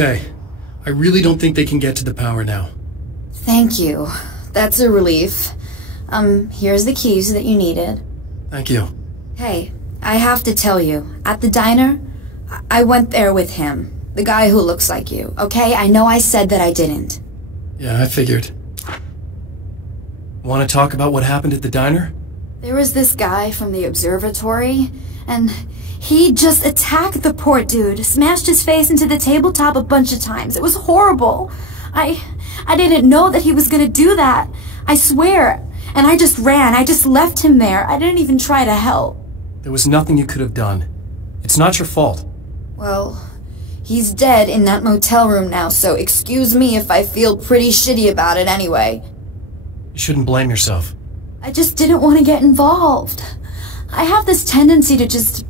okay. I really don't think they can get to the power now. Thank you. That's a relief. Here's the keys that you needed. Thank you. Hey, I have to tell you, at the diner, I went there with him. The guy who looks like you, okay? I know I said that I didn't. Yeah, I figured. Want to talk about what happened at the diner? There was this guy from the observatory, and he just attacked the poor dude, smashed his face into the tabletop a bunch of times. It was horrible. I didn't know that he was gonna do that. I swear. And I just ran. I just left him there. I didn't even try to help. There was nothing you could have done. It's not your fault. Well, he's dead in that motel room now, so excuse me if I feel pretty shitty about it anyway. You shouldn't blame yourself. I just didn't want to get involved. I have this tendency to just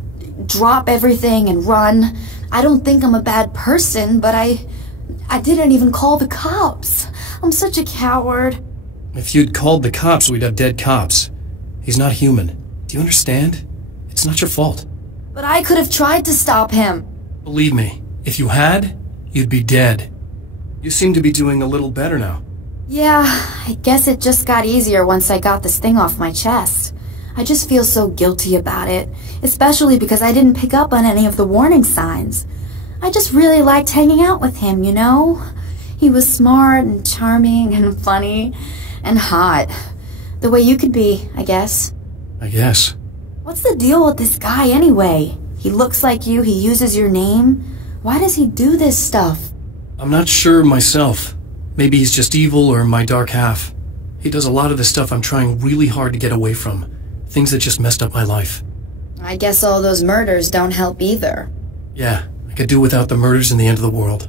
drop everything and run. I don't think I'm a bad person, but I didn't even call the cops. I'm such a coward. If you'd called the cops, we'd have dead cops. He's not human. Do you understand? It's not your fault. But I could have tried to stop him. Believe me, if you had, you'd be dead. You seem to be doing a little better now. Yeah, I guess it just got easier once I got this thing off my chest. I just feel so guilty about it, especially because I didn't pick up on any of the warning signs. I just really liked hanging out with him, you know? He was smart and charming and funny and hot. The way you could be, I guess. I guess. What's the deal with this guy anyway? He looks like you, he uses your name. Why does he do this stuff? I'm not sure myself. Maybe he's just evil or my dark half. He does a lot of the stuff I'm trying really hard to get away from. Things that just messed up my life. I guess all those murders don't help either. Yeah, I could do without the murders and the end of the world.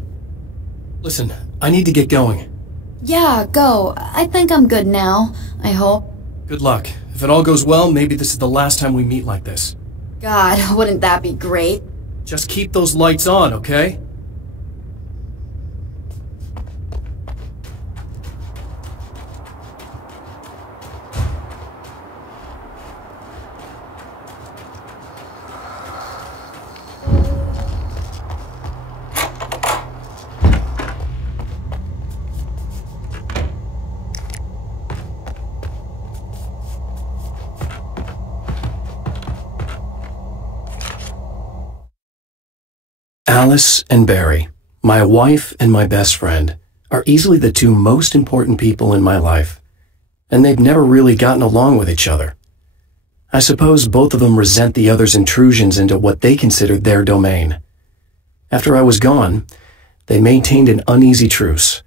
Listen, I need to get going. Yeah, go. I think I'm good now, I hope. Good luck. If it all goes well, maybe this is the last time we meet like this. God, wouldn't that be great? Just keep those lights on, okay? Alice and Barry, my wife and my best friend, are easily the two most important people in my life, and they've never really gotten along with each other. I suppose both of them resent the other's intrusions into what they considered their domain. After I was gone, they maintained an uneasy truce.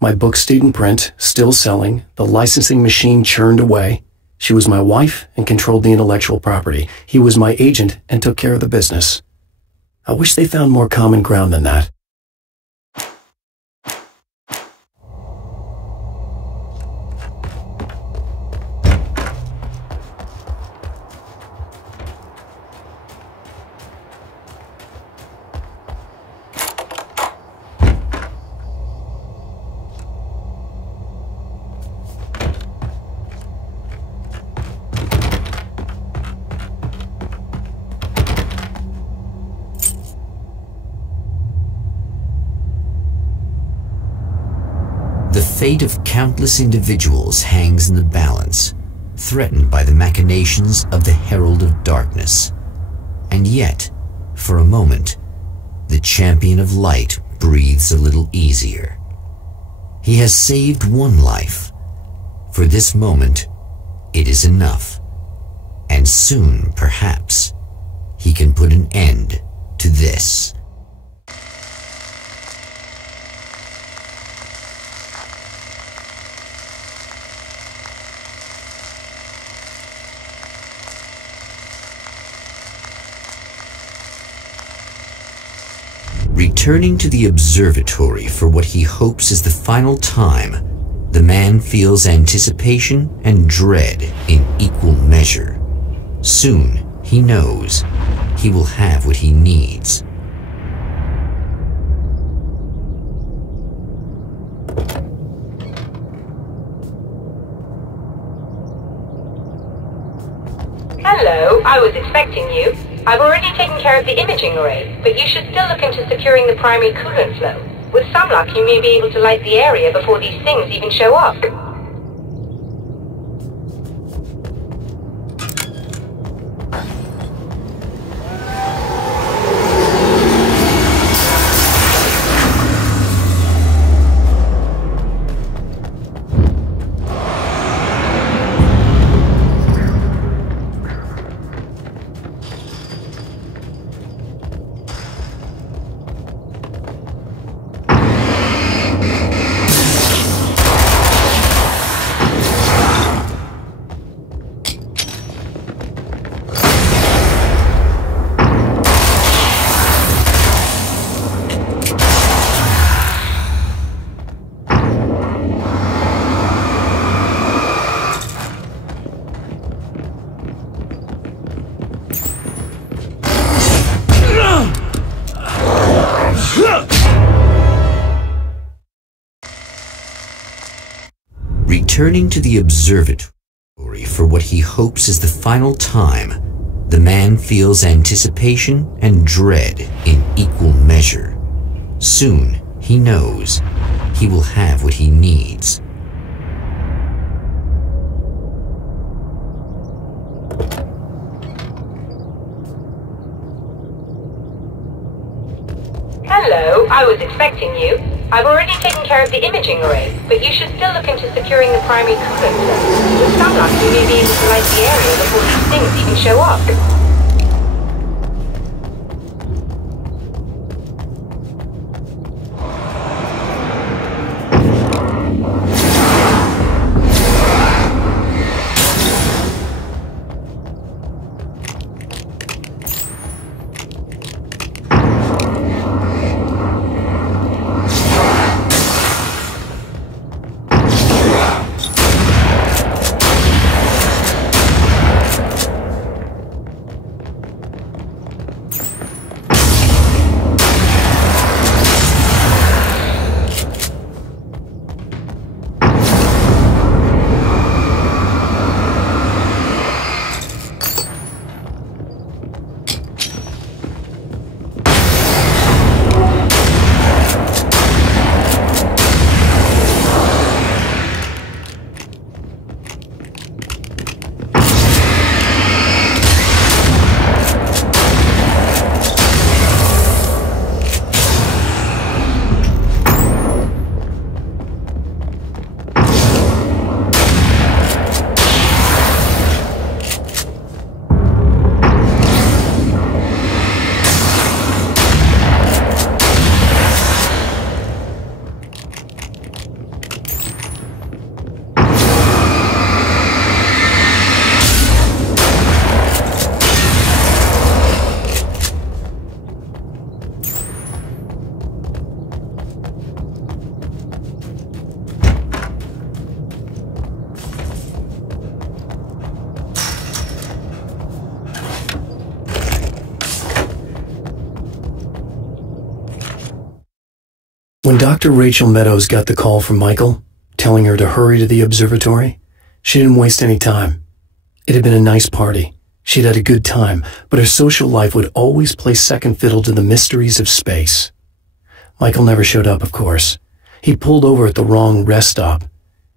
My book stayed in print, still selling, the licensing machine churned away. She was my wife and controlled the intellectual property. He was my agent and took care of the business. I wish they found more common ground than that. The fate of countless individuals hangs in the balance, threatened by the machinations of the Herald of Darkness. And yet, for a moment, the champion of light breathes a little easier. He has saved one life. For this moment, it is enough. And soon, perhaps, he can put an end to this. Returning to the observatory for what he hopes is the final time, the man feels anticipation and dread in equal measure. Soon, he knows, he will have what he needs. Hello, I was expecting you. I've already taken care of the imaging array, but you should still look into securing the primary coolant flow. With some luck, you may be able to light the area before these things even show up. Returning to the observatory for what he hopes is the final time, the man feels anticipation and dread in equal measure. Soon, he knows, he will have what he needs. Hello, I was expecting you. I've already taken care of the imaging array, but you should still look into securing the primary coolant cell. With some luck, you may be able to light the area before these things even show up. When Dr. Rachel Meadows got the call from Michael, telling her to hurry to the observatory, she didn't waste any time. It had been a nice party. She'd had a good time, but her social life would always play second fiddle to the mysteries of space. Michael never showed up, of course. He pulled over at the wrong rest stop.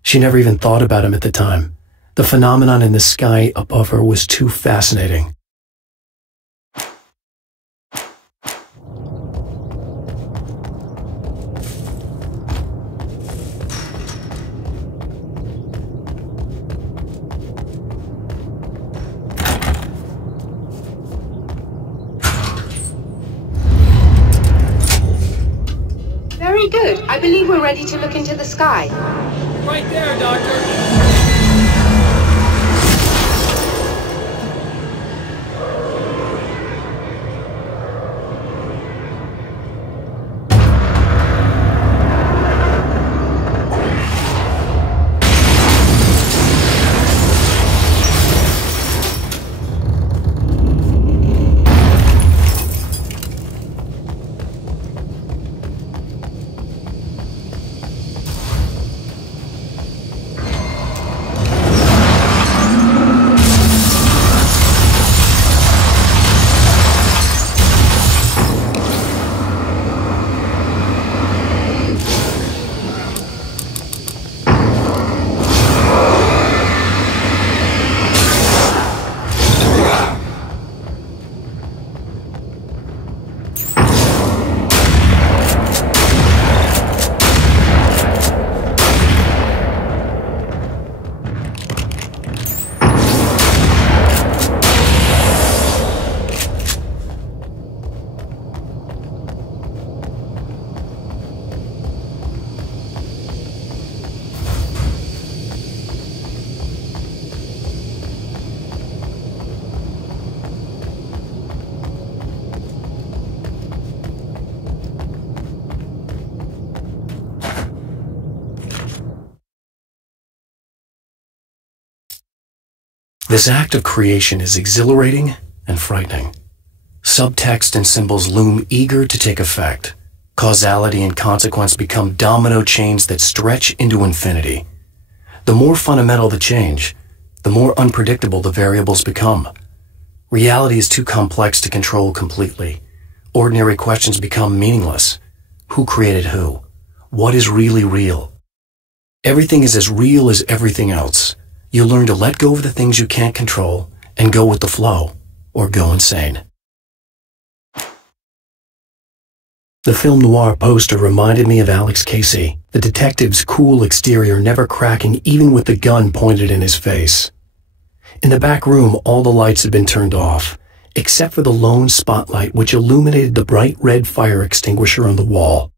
She never even thought about him at the time. The phenomenon in the sky above her was too fascinating. Very good. I believe we're ready to look into the sky. Right there, Doctor. This act of creation is exhilarating and frightening. Subtext and symbols loom eager to take effect. Causality and consequence become domino chains that stretch into infinity. The more fundamental the change, the more unpredictable the variables become. Reality is too complex to control completely. Ordinary questions become meaningless. Who created who? What is really real? Everything is as real as everything else. You learn to let go of the things you can't control and go with the flow, or go insane. The film noir poster reminded me of Alex Casey, the detective's cool exterior never cracking even with the gun pointed in his face. In the back room, all the lights had been turned off, except for the lone spotlight which illuminated the bright red fire extinguisher on the wall.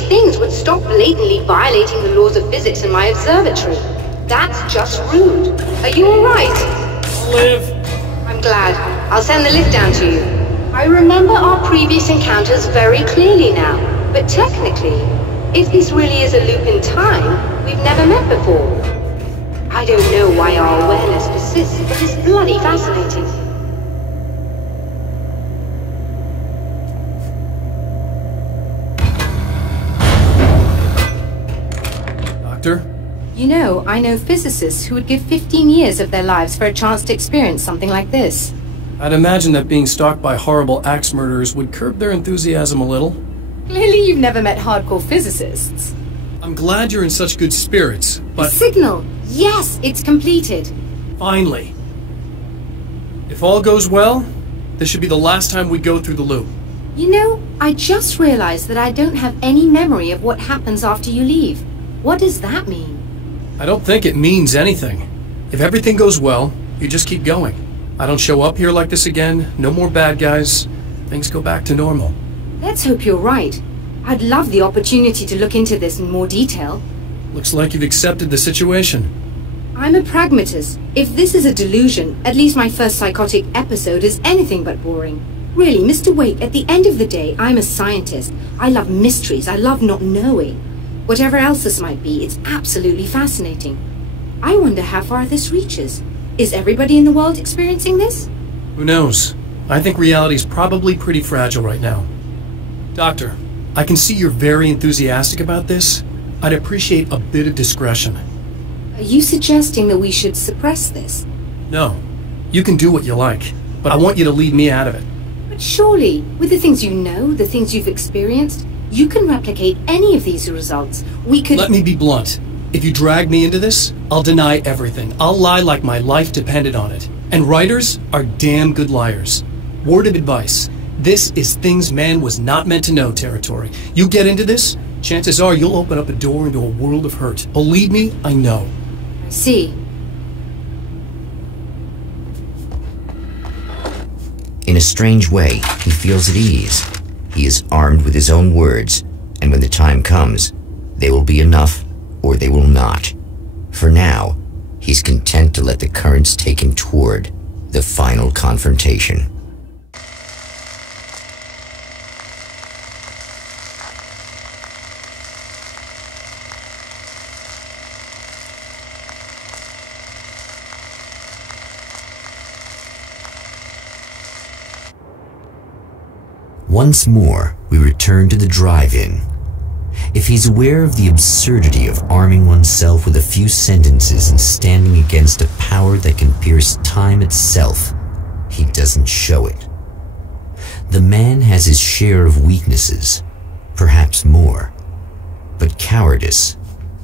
these things would stop blatantly violating the laws of physics in my observatory. That's just rude. Are you alright? Liv. I'm glad. I'll send the lift down to you. I remember our previous encounters very clearly now, but technically, if this really is a loop in time, we've never met before. I don't know why our awareness persists, but it's bloody fascinating. Doctor? You know, I know physicists who would give 15 years of their lives for a chance to experience something like this. I'd imagine that being stalked by horrible axe murderers would curb their enthusiasm a little. Clearly you've never met hardcore physicists. I'm glad you're in such good spirits, but... The signal! Yes, it's completed. Finally. If all goes well, this should be the last time we go through the loop. You know, I just realized that I don't have any memory of what happens after you leave. What does that mean? I don't think it means anything. If everything goes well, you just keep going. I don't show up here like this again, no more bad guys. Things go back to normal. Let's hope you're right. I'd love the opportunity to look into this in more detail. Looks like you've accepted the situation. I'm a pragmatist. If this is a delusion, at least my first psychotic episode is anything but boring. Really, Mr. Wake, at the end of the day, I'm a scientist. I love mysteries. I love not knowing. Whatever else this might be, it's absolutely fascinating. I wonder how far this reaches. Is everybody in the world experiencing this? Who knows? I think reality's probably pretty fragile right now. Doctor, I can see you're very enthusiastic about this. I'd appreciate a bit of discretion. Are you suggesting that we should suppress this? No. You can do what you like, but I want you to leave me out of it. But surely, with the things you know, the things you've experienced, you can replicate any of these results. We could— Let me be blunt. If you drag me into this, I'll deny everything. I'll lie like my life depended on it. And writers are damn good liars. Word of advice. This is things man was not meant to know territory. You get into this, chances are you'll open up a door into a world of hurt. Believe me, I know. I see. In a strange way, he feels at ease. He is armed with his own words, and when the time comes, they will be enough or they will not. For now, he's content to let the currents take him toward the final confrontation. Once more, we return to the drive-in. If he's aware of the absurdity of arming oneself with a few sentences and standing against a power that can pierce time itself, he doesn't show it. The man has his share of weaknesses, perhaps more, but cowardice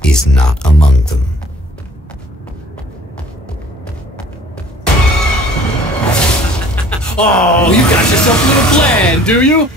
is not among them. Oh, you got yourself a little plan, do you?